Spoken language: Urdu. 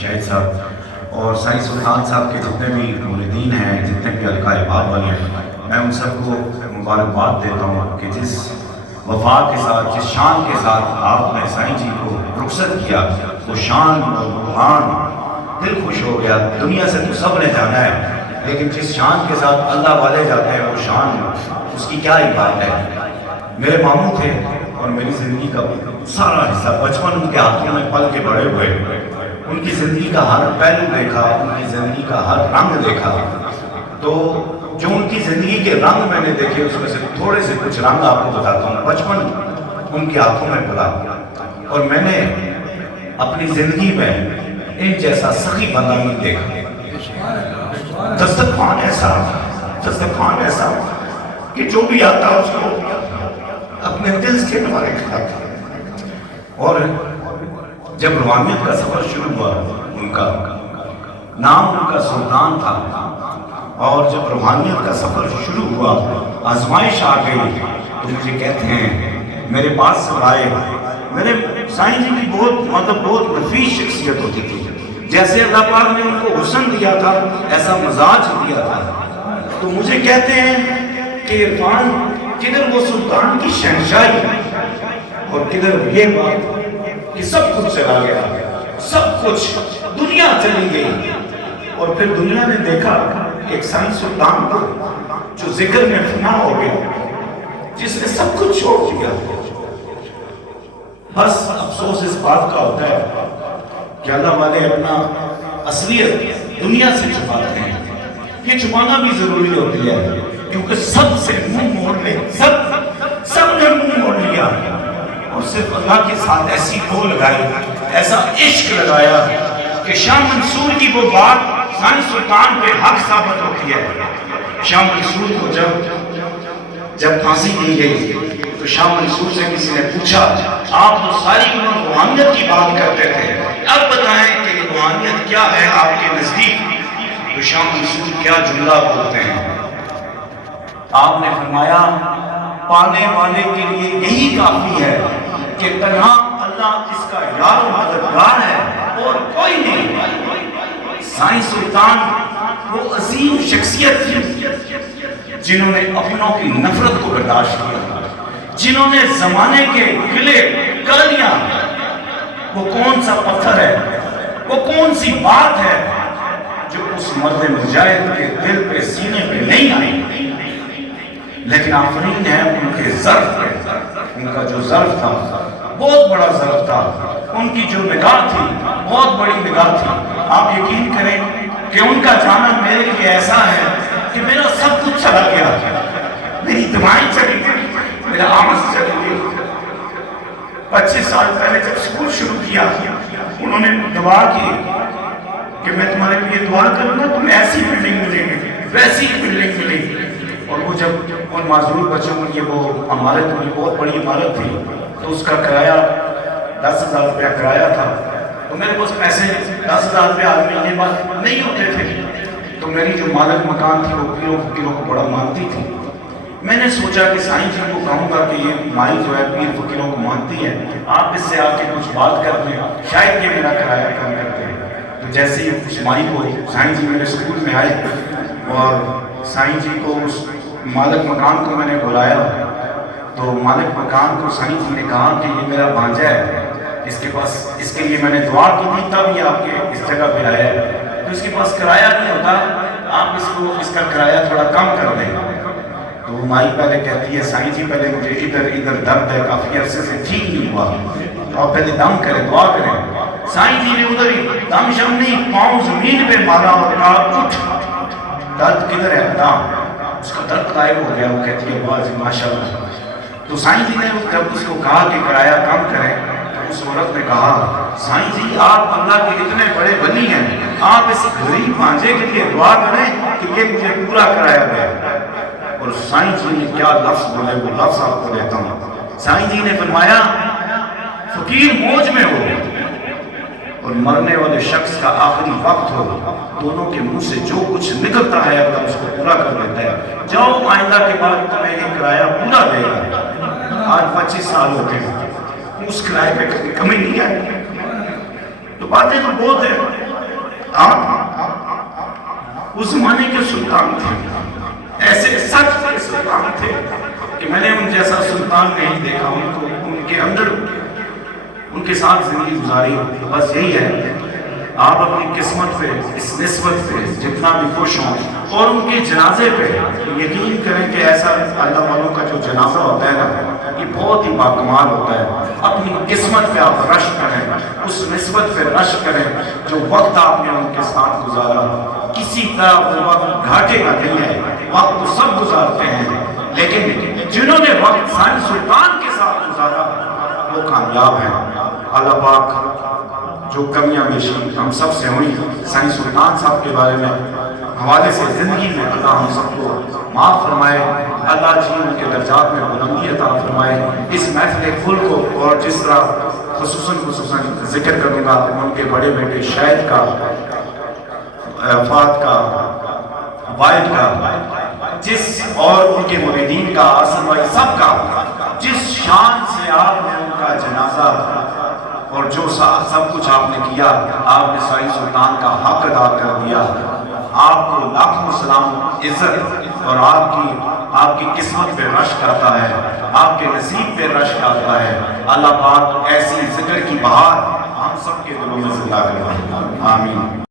شاہد صاحب اور سائیں سلطان صاحب کے جتنے بھی موردین ہیں، جتنے بھی حلقہ احباب والے ہیں، میں ان سب کو مبارکباد دیتا ہوں کہ جس وفا کے ساتھ، جس شان کے ساتھ آپ نے سائیں جی کو رخصت کیا، وہ شان اور قرآن دل خوش ہو گیا۔ دنیا سے تو سب نے جانا ہے، لیکن جس شان کے ساتھ اللہ والے جاتے ہیں وہ شان، اس کی کیا ہی بات ہے۔ میرے ماموں تھے اور میری زندگی کا سارا حصہ بچپن ان کے ہاتھوں میں پل کے بڑے ہوئے، ان کی زندگی کا ہر پہلو دیکھا، ان کی زندگی کا ہر رنگ دیکھا۔ تو جو ان کی زندگی کے رنگ میں نے دیکھے، اس میں سے تھوڑے سے کچھ رنگ آپ کو بتاتا ہوں۔ بچپن ان کے ہاتھوں میں پلا اور میں نے اپنی زندگی میں ان جیسا سخی بندہ نہیں دیکھا۔ دسترخوان ایسا کہ جو بھی آتا اس کو اپنے دل سے نوارے کھاتا۔ اور جب روحانیت کا سفر شروع ہوا، ان کا نام ان کا سلطان تھا، اور جب روحانیت کا سفر شروع ہوا، آزمائش آ گئی تو مجھے کہتے ہیں میرے پاس سے آئے۔ میرے سائیں جی کی بہت نفیس شخصیت ہوتی تھی، جیسے اللہ پاک نے ان کو حسن دیا تھا ایسا مزاج دیا تھا۔ تو مجھے کہتے ہیں کہ عرفان کدھر وہ سلطان کی شہنشاہی اور کدھر یہ بات کہ سب کچھ چلا گیا، سب کچھ دنیا چلی گئی۔ اور پھر دنیا نے دیکھا ایک سائیں سلطان کو جو ذکر میں فنا ہو گیا، جس نے سب کچھ چھوڑ دیا۔ بس افسوس اس بات کا ہوتا ہے کہ اللہ والے اپنا اصلیت دنیا سے چھپاتے ہیں۔ یہ چھپانا بھی ضروری ہوتی ہے، کیونکہ سب سے منہ موڑ لے، سب نے منہ موڑ لیا، اور صرف اللہ کے ساتھ ایسی گو لگائی، ایسا عشق لگایا کہ شاہ منصور کی وہ بات سائیں سلطان پہ حق ثابت ہوتی ہے۔ شاہ منصور کو جب پھانسی دی گئی تو شاہ منصور سے کسی نے پوچھا، آپ تو ساری عمر روحانیت کی بات کرتے تھے، اب بتائیں کہ روحانیت کیا ہے آپ کے نزدیک؟ تو شاہ منصور کیا جملہ بولتے ہیں، آپ نے فرمایا پانے والے کے لیے یہی کافی ہے کہ تنہا اللہ اس کا یار و مددگار ہے اور کوئی نہیں۔ سائیں سلطان وہ عظیم شخصیت تھی جنہوں نے اپنوں کی نفرت کو برداشت کیا، جنہوں نے زمانے کے گلے گالیاں، وہ کون سا پتھر ہے، وہ کون سی بات ہے جو اس مرد مجاہد کے دل پہ سینے پہ نہیں آئی، لیکن آفرین ہے ان کے ظرف پہ۔ ان کا جو ظرف تھا بہت بڑا ظرف تھا، ان کی جو نگاہ تھی بہت بڑی نگاہ تھی۔ آپ یقین کریں کہ ان کا جانا میرے لیے ایسا ہے کہ میرا سب کچھ چلا گیا، میری دعائیں چلی گئی، میرا آمد چلی گئی۔ 25 سال پہلے جب سکول شروع کیا، انہوں نے دعا کی کہ میں تمہارے لیے دعا کروں گا، تمہیں ایسی بلڈنگ ملے گی، ویسی بلڈنگ ملے گی۔ اور وہ جب ان معذور بچوں کے لیے وہ عمارت ہوئی، بہت بڑی عمارت تھی، تو اس کا کرایہ 10,000 روپیہ کرایہ تھا۔ تو میرے پاس پیسے 10,000 روپیہ آدمی یہ بات نہیں ہوتے تھے، تو میری جو مالک مکان تھی وہ پیروں فقیروں کو بڑا مانتی تھی۔ میں نے سوچا کہ سائیں جی کو کہوں گا کہ یہ مائی جو ہے پیر فقیروں کو مانتی ہے، آپ اس سے آ کے کچھ بات کر دیں، شاید یہ میرا کرایہ کم کر دیں۔ تو جیسے ہی اس مائی کو سائیں جی میرے سکول میں آئے اور سائیں جی کو اس مالک مکان کو میں نے بلایا، تو مالک مکان کو سائیں جی نے کہا کہ یہ میرا بھانجا ہے، اس کے لیے میں نے دعا کی تھی تب یہ آپ کے اس جگہ پہ آیا ہے، تو اس کے پاس کرایہ نہیں ہوتا، آپ اس کا کرایہ تھوڑا کم کر دیں۔ تو وہ مائی پہلے کہتی ہے سائیں جی پہلے مجھے ادھر درد ہے، کافی عرصے سے ٹھیک نہیں ہوا، تو آپ پہلے دم کریں، دعا کریں۔ سائیں جی نے ادھر ہی دم شم نہیں، پاؤں زمین پہ مارا اور کہا اٹھ، درد کدھر ہے بتا۔ اس کا درد غائب ہو گیا، وہ کہتی ہے واہ جی ماشاءاللہ۔ تو سائیں جی نے جب اس کو کہا کہ کرایہ کم کریں، تو اس عورت نے کہا سائیں جی آپ اللہ کے اتنے بڑے ولی ہیں، آپ اس غریب بھانجے کے لیے دعا کریں کہ یہ مجھے پورا کرایہ دے۔ اور سائیں جی نے کیا لفظ بولے، وہ لفظ آپ کو دیتا ہوں۔ سائیں جی نے فرمایا فقیر موج میں ہو اور مرنے والے شخص کا آخری وقت ہو، دونوں کے منہ سے جو کچھ نکلتا ہے اللہ اس کو پورا کر دیتا ہے، جاؤ آئندہ کے بعد تمہیں یہ کرایہ پورا دے گا۔ آج 25 سال ہو گئے، اس کرایے پہ کبھی کمی نہیں آئی۔ تو باتیں تو بہت ہیں. آپ اس زمانے کے سلطان تھے, ایسے سچ کے سلطان تھے کہ میں نے ان جیسا سلطان نہیں دیکھا. ان کے اندر ان کے ساتھ زندگی گزاری. بس یہی ہے, آپ اپنی قسمت پہ, اس نسبت پہ جتنا بھی خوش ہوں, اور ان کے جنازے پہ یقین کریں کہ ایسا اللہ والوں کا جو جنازہ ہوتا ہے نا, یہ بہت ہی باکمال ہوتا ہے. اپنی قسمت پہ آپ رشک کریں, اس نسبت پہ رشک کریں جو وقت آپ نے ان کے ساتھ گزارا. کسی طرح وہ وقت گھاٹے کا نہیں ہے, وقت تو سب گزارتے ہیں, لیکن جنہوں نے وقت سائنس سلطان کے ساتھ گزارا وہ کامیاب ہیں. اللہ پاک جو کمیاں بیشی ہم سب سے ہوئی سائنس سلطان صاحب کے بارے میں حوالے سے زندگی میں, اللہ ہم سب کو معاف فرمائے. اللہ جی ان کے درجات میں بلندی عطا فرمائے. اس محفل کل کو, اور جس طرح خصوصاً ذکر کروں گا ان کے بڑے بیٹے شاہد کا, فات کا, وائد کا, جس اور ان کے مریدین کا, آسن بھائی سب کا, جس شان سے آپ نے ان کا جنازہ اور جو سب کچھ آپ نے کیا, آپ نے سائنس سلطان کا حق ادا کر دیا. آپ کو لاکھوں سلام عزت, اور آپ کی قسمت پہ رشک آتا ہے, آپ کے نصیب پہ رشک آتا ہے. اللہ پاک ایسی ذکر کی بہار ہم سب کے دلوں میں زندہ کرے. آمین.